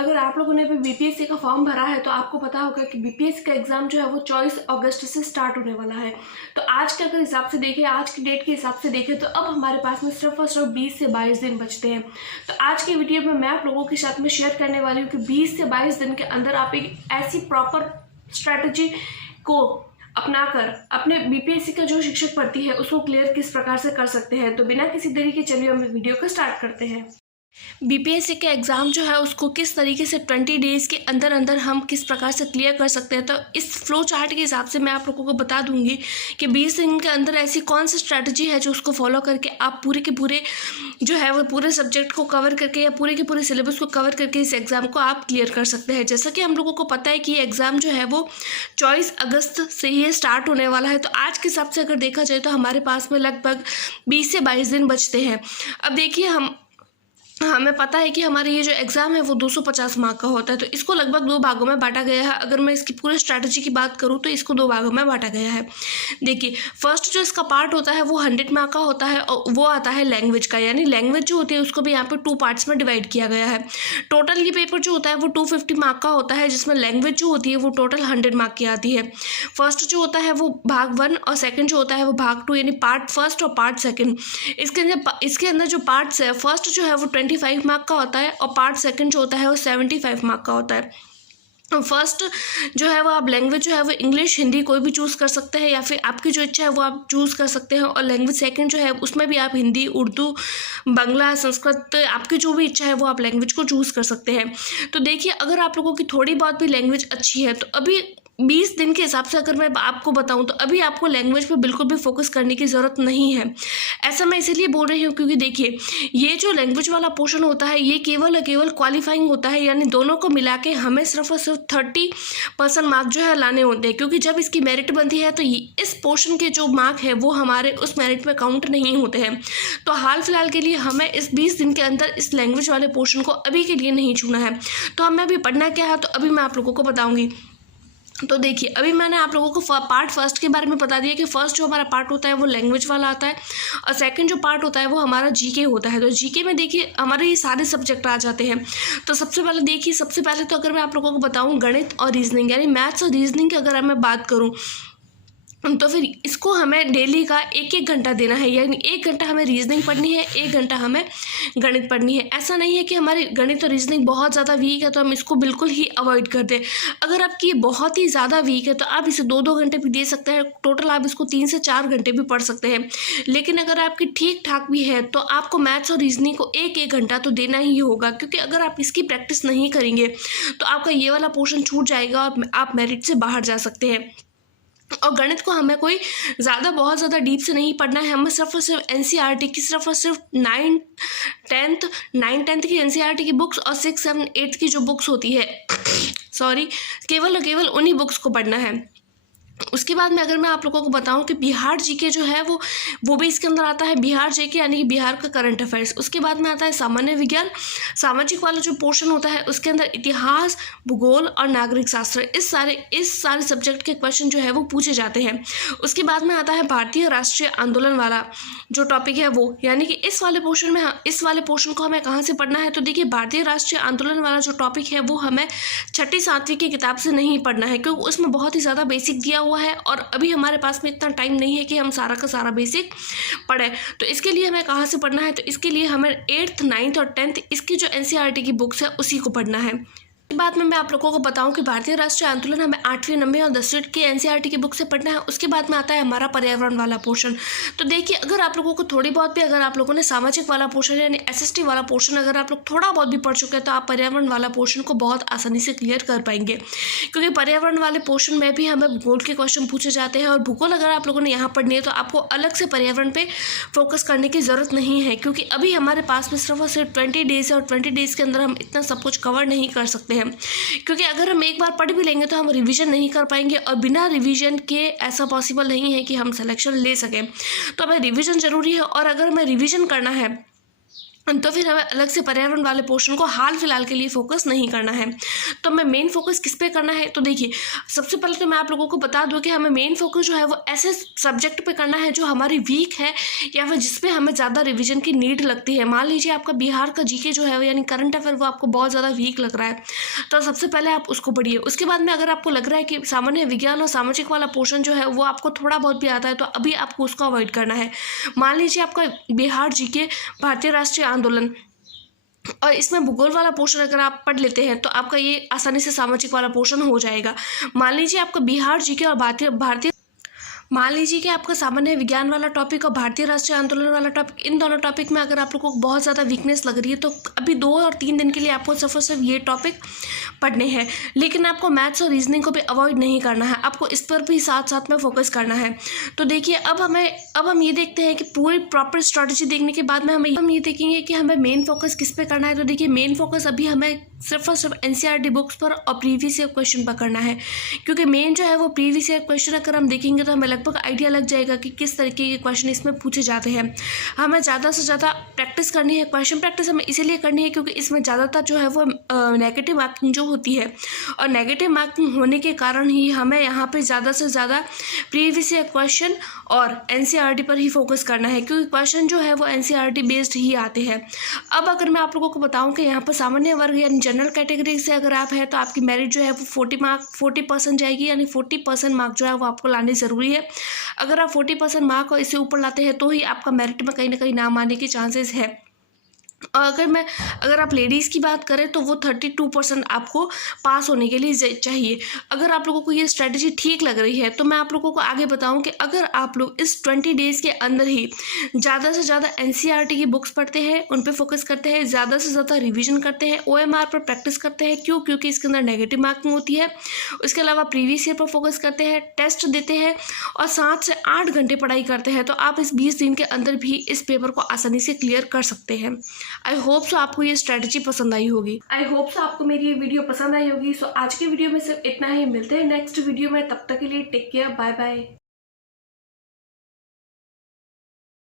अगर आप लोगों ने अभी बीपीएससी का फॉर्म भरा है तो आपको पता होगा कि बीपीएससी का एग्ज़ाम जो है वो 24 अगस्त से स्टार्ट होने वाला है। तो आज के अगर हिसाब से देखें, आज की डेट के हिसाब से देखें तो अब हमारे पास में सिर्फ और सिर्फ 20 से 22 दिन बचते हैं। तो आज की वीडियो में मैं आप लोगों के साथ में शेयर करने वाली हूँ कि 20 से 22 दिन के अंदर आप एक ऐसी प्रॉपर स्ट्रैटेजी को अपनाकर अपने बीपीएससी का जो शिक्षक भर्ती है उसको क्लियर किस प्रकार से कर सकते हैं। तो बिना किसी देरी के चलिए हम वीडियो को स्टार्ट करते हैं। बीपीएससी का एग्ज़ाम जो है उसको किस तरीके से 20 डेज़ के अंदर अंदर हम किस प्रकार से क्लियर कर सकते हैं, तो इस फ्लो चार्ट के हिसाब से मैं आप लोगों को बता दूंगी कि 20 दिन के अंदर ऐसी कौन सी स्ट्रैटेजी है जो उसको फॉलो करके आप पूरे के पूरे जो है वो पूरे सब्जेक्ट को कवर करके या पूरे के पूरे सिलेबस को कवर करके इस एग्ज़ाम को आप क्लियर कर सकते हैं। जैसा कि हम लोगों को पता है कि ये एग्ज़ाम जो है वो 24 अगस्त से ही स्टार्ट होने वाला है। तो आज के हिसाब से अगर देखा जाए तो हमारे पास में लगभग 20 से 22 दिन बचते हैं। अब देखिए हमें पता है कि हमारे ये जो एग्ज़ाम है वो 250 मार्क का होता है, तो इसको लगभग 2 भागों में बांटा गया है। अगर मैं इसकी पूरी स्ट्रैटेजी की बात करूँ तो इसको 2 भागों में बांटा गया है। देखिए, फर्स्ट जो इसका पार्ट होता है वो 100 मार्क का होता है और वो आता है लैंग्वेज का, यानी लैंग्वेज जो होती है उसको भी यहाँ पे 2 पार्ट्स में डिवाइड किया गया है। टोटल ये पेपर जो होता है वो 250 मार्क का होता है, जिसमें लैंग्वेज जो होती है वो टोटल 100 मार्क की आती है। फर्स्ट जो होता है वो भाग 1 और सेकेंड जो होता है वो भाग 2, यानी पार्ट फर्स्ट और पार्ट सेकेंड। इसके अंदर जो पार्ट्स है, फर्स्ट जो है वो 25 मार्क का होता है और पार्ट सेकंड जो होता है वो 75 मार्क का होता है। फर्स्ट जो है वो आप लैंग्वेज जो है वो इंग्लिश हिंदी कोई भी चूज़ कर सकते हैं या फिर आपकी जो इच्छा है वो आप चूज़ कर सकते हैं। और लैंग्वेज सेकंड जो है उसमें भी आप हिंदी, उर्दू, बांग्ला, संस्कृत, आपकी जो भी इच्छा है वो आप लैंग्वेज को चूज़ कर सकते हैं। तो देखिए, अगर आप लोगों की थोड़ी बहुत भी लैंग्वेज अच्छी है तो अभी 20 दिन के हिसाब से अगर मैं आपको बताऊं तो अभी आपको लैंग्वेज पे बिल्कुल भी फोकस करने की ज़रूरत नहीं है। ऐसा मैं इसीलिए बोल रही हूँ क्योंकि देखिए, ये जो लैंग्वेज वाला पोर्शन होता है ये केवल क्वालिफाइंग होता है, यानी दोनों को मिला के हमें सिर्फ और सिर्फ 30% मार्क जो है लाने होते हैं। क्योंकि जब इसकी मेरिट बनती है तो इस पोर्शन के जो मार्क है वो हमारे उस मेरिट में काउंट नहीं होते हैं। तो हाल फिलहाल के लिए हमें इस 20 दिन के अंदर इस लैंग्वेज वाले पोर्शन को अभी के लिए नहीं छूना है। तो हमें अभी पढ़ना क्या है तो अभी मैं आप लोगों को बताऊँगी। तो देखिए, अभी मैंने आप लोगों को पार्ट फर्स्ट के बारे में बता दिया कि फर्स्ट जो हमारा पार्ट होता है वो लैंग्वेज वाला आता है और सेकंड जो पार्ट होता है वो हमारा जीके होता है। तो जीके में देखिए हमारे ये सारे सब्जेक्ट आ जाते हैं। तो सबसे पहले तो अगर मैं आप लोगों को बताऊं गणित और रीजनिंग, यानी मैथ्स और रीजनिंग की अगर मैं बात करूँ तो फिर इसको हमें डेली का 1-1 घंटा देना है, यानी 1 घंटा हमें रीजनिंग पढ़नी है, 1 घंटा हमें गणित पढ़नी है। ऐसा नहीं है कि हमारी गणित और रीजनिंग बहुत ज़्यादा वीक है तो हम इसको बिल्कुल ही अवॉइड कर दें। अगर आपकी बहुत ही ज़्यादा वीक है तो आप इसे 2-2 घंटे भी दे सकते हैं, टोटल आप इसको 3 से 4 घंटे भी पढ़ सकते हैं। लेकिन अगर आपकी ठीक ठाक भी है तो आपको मैथ्स और रीजनिंग को 1-1 घंटा तो देना ही होगा, क्योंकि अगर आप इसकी प्रैक्टिस नहीं करेंगे तो आपका ये वाला पोर्शन छूट जाएगा और आप मेरिट से बाहर जा सकते हैं। और गणित को हमें कोई बहुत ज़्यादा डीप से नहीं पढ़ना है, हमें सिर्फ और सिर्फ एनसीईआरटी की सिर्फ और सिर्फ 9th की एनसीईआरटी की बुक्स और 6, 7, 8 की जो बुक्स होती है केवल और केवल उन्हीं बुक्स को पढ़ना है। उसके बाद में अगर मैं आप लोगों को बताऊं कि बिहार जीके जो है वो भी इसके अंदर आता है, बिहार जीके यानी कि बिहार का करंट अफेयर्स। उसके बाद में आता है सामान्य विज्ञान, सामाजिक वाला जो पोर्शन होता है उसके अंदर इतिहास, भूगोल और नागरिक शास्त्र, इस सारे सब्जेक्ट के क्वेश्चन जो है वो पूछे जाते हैं। उसके बाद में आता है भारतीय राष्ट्रीय आंदोलन वाला जो टॉपिक है वो, यानी कि इस वाले पोर्शन को हमें कहाँ से पढ़ना है। तो देखिए, भारतीय राष्ट्रीय आंदोलन वाला जो टॉपिक है वो हमें 6ठी-7वीं की किताब से नहीं पढ़ना है, क्योंकि उसमें बहुत ही ज़्यादा बेसिक दिया हुआ है और अभी हमारे पास में इतना टाइम नहीं है कि हम सारा का सारा बेसिक पढ़ें। तो इसके लिए हमें कहाँ से पढ़ना है, तो इसके लिए हमें 8th, 9th और 10th इसकी जो एनसीईआरटी की बुक्स है उसी को पढ़ना है। बाद में मैं आप लोगों को बताऊं कि भारतीय राष्ट्रीय आंदोलन हमें 8वीं, 9वीं और 10वीं की एनसीईआरटी की बुक से पढ़ना है। उसके बाद में आता है हमारा पर्यावरण वाला पोर्शन। तो देखिए, अगर आप लोगों को थोड़ी बहुत भी अगर आप लोगों ने सामाजिक वाला पोर्शन यानी एसएसटी वाला पोर्शन अगर आप लोग थोड़ा बहुत भी पढ़ चुके हैं तो आप पर्यावरण वाला पोर्शन को बहुत आसानी से क्लियर कर पाएंगे, क्योंकि पर्यावरण वाले पोर्शन में भी हमें भूगोल के क्वेश्चन पूछे जाते हैं। और भूगोल अगर आप लोगों ने यहाँ पढ़नी है तो आपको अलग से पर्यावरण पर फोकस करने की ज़रूरत नहीं है, क्योंकि अभी हमारे पास में सिर्फ और सिर्फ 20 डेज़ है और 20 डेज़ के अंदर हम इतना सब कुछ कवर नहीं कर सकते हैं। क्योंकि अगर हम एक बार पढ़ भी लेंगे तो हम रिवीजन नहीं कर पाएंगे और बिना रिवीजन के ऐसा पॉसिबल नहीं है कि हम सिलेक्शन ले सकें। तो हमें रिवीजन ज़रूरी है और अगर हमें रिवीजन करना है तो फिर हमें अलग से पर्यावरण वाले पोर्शन को हाल फिलहाल के लिए फोकस नहीं करना है। तो हमें मेन फोकस किस पे करना है, तो देखिए सबसे पहले तो मैं आप लोगों को बता दूं कि हमें मेन फोकस जो है वो ऐसे सब्जेक्ट पे करना है जो हमारी वीक है या फिर जिस पे हमें ज़्यादा रिवीजन की नीड लगती है। मान लीजिए आपका बिहार का जीके जो है यानी करंट अफेयर वो आपको बहुत ज़्यादा वीक लग रहा है, तो सबसे पहले आप उसको पढ़िए। उसके बाद में अगर आपको लग रहा है कि सामान्य विज्ञान और सामाजिक वाला पोर्शन जो है वो आपको थोड़ा बहुत भी आता है, तो अभी आपको उसको अवॉइड करना है। मान लीजिए आपका बिहार जीके भारतीय राष्ट्रीय आंदोलन और इसमें भूगोल वाला पोर्शन अगर आप पढ़ लेते हैं तो आपका ये आसानी से सामाजिक वाला पोर्शन हो जाएगा। मान लीजिए आपका बिहार जीके और भारतीय मान लीजिए कि आपका सामान्य विज्ञान वाला टॉपिक और भारतीय राष्ट्रीय आंदोलन वाला टॉपिक, इन दोनों टॉपिक में अगर आप लोगों को बहुत ज़्यादा वीकनेस लग रही है तो अभी 2 और 3 दिन के लिए आपको सिर्फ ये टॉपिक पढ़ने हैं। लेकिन आपको मैथ्स और रीजनिंग को भी अवॉइड नहीं करना है, आपको इस पर भी साथ साथ में फोकस करना है। तो देखिए अब हम ये देखते हैं कि पूरी प्रॉपर स्ट्रैटेजी देखने के बाद में हम ये देखेंगे कि हमें मेन फोकस किस पे करना है। तो देखिए मेन फोकस अभी हमें सिर्फ और सिर्फ एनसीईआरटी बुक्स पर और प्रीवियस ईयर क्वेश्चन पर करना है, क्योंकि मेन जो है वो प्रीवियस ईयर क्वेश्चन अगर हम देखेंगे तो हमें लगभग आइडिया लग जाएगा कि किस तरीके के क्वेश्चन इसमें पूछे जाते हैं। हमें ज़्यादा से ज़्यादा प्रैक्टिस करनी है। क्वेश्चन प्रैक्टिस हमें इसीलिए करनी है क्योंकि इसमें ज़्यादातर जो है वो नेगेटिव मार्किंग जो होती है, और नेगेटिव मार्किंग होने के कारण ही हमें यहाँ पर ज़्यादा से ज़्यादा प्रीवियस ईयर क्वेश्चन और एनसीईआरटी पर ही फोकस करना है, क्योंकि क्वेश्चन जो है वो एनसीईआरटी बेस्ड ही आते हैं। अब अगर मैं आप लोगों को बताऊँ कि यहाँ पर सामान्य वर्ग यानी जनरल कैटेगरी से अगर आप हैं तो आपकी मेरिट जो है वो 40% जाएगी, यानी 40% मार्क जो है वो आपको लाने ज़रूरी है। अगर आप 40% मार्क और इससे ऊपर लाते हैं तो ही आपका मेरिट में कहीं ना कहीं नाम आने के चांसेस है। और अगर आप लेडीज़ की बात करें तो वो 32% आपको पास होने के लिए चाहिए। अगर आप लोगों को ये स्ट्रेटजी ठीक लग रही है तो मैं आप लोगों को आगे बताऊं कि अगर आप लोग इस 20 डेज़ के अंदर ही ज़्यादा से ज़्यादा एनसीईआरटी की बुक्स पढ़ते हैं, उन पर फोकस करते हैं, ज़्यादा से ज़्यादा रिविजन करते हैं, ओएमआर पर प्रैक्टिस करते हैं, क्योंकि इसके अंदर नेगेटिव मार्किंग होती है। उसके अलावा प्रीवियस ईयर पर फोकस करते हैं, टेस्ट देते हैं और 7 से 8 घंटे पढ़ाई करते हैं, तो आप इस 20 दिन के अंदर भी इस पेपर को आसानी से क्लियर कर सकते हैं। आई होप सो आपको ये स्ट्रेटजी पसंद आई होगी। आई होप सो आपको मेरी ये वीडियो पसंद आई होगी। सो आज के वीडियो में सिर्फ इतना ही, मिलते हैं नेक्स्ट वीडियो में, तब तक के लिए टेक केयर, बाय बाय।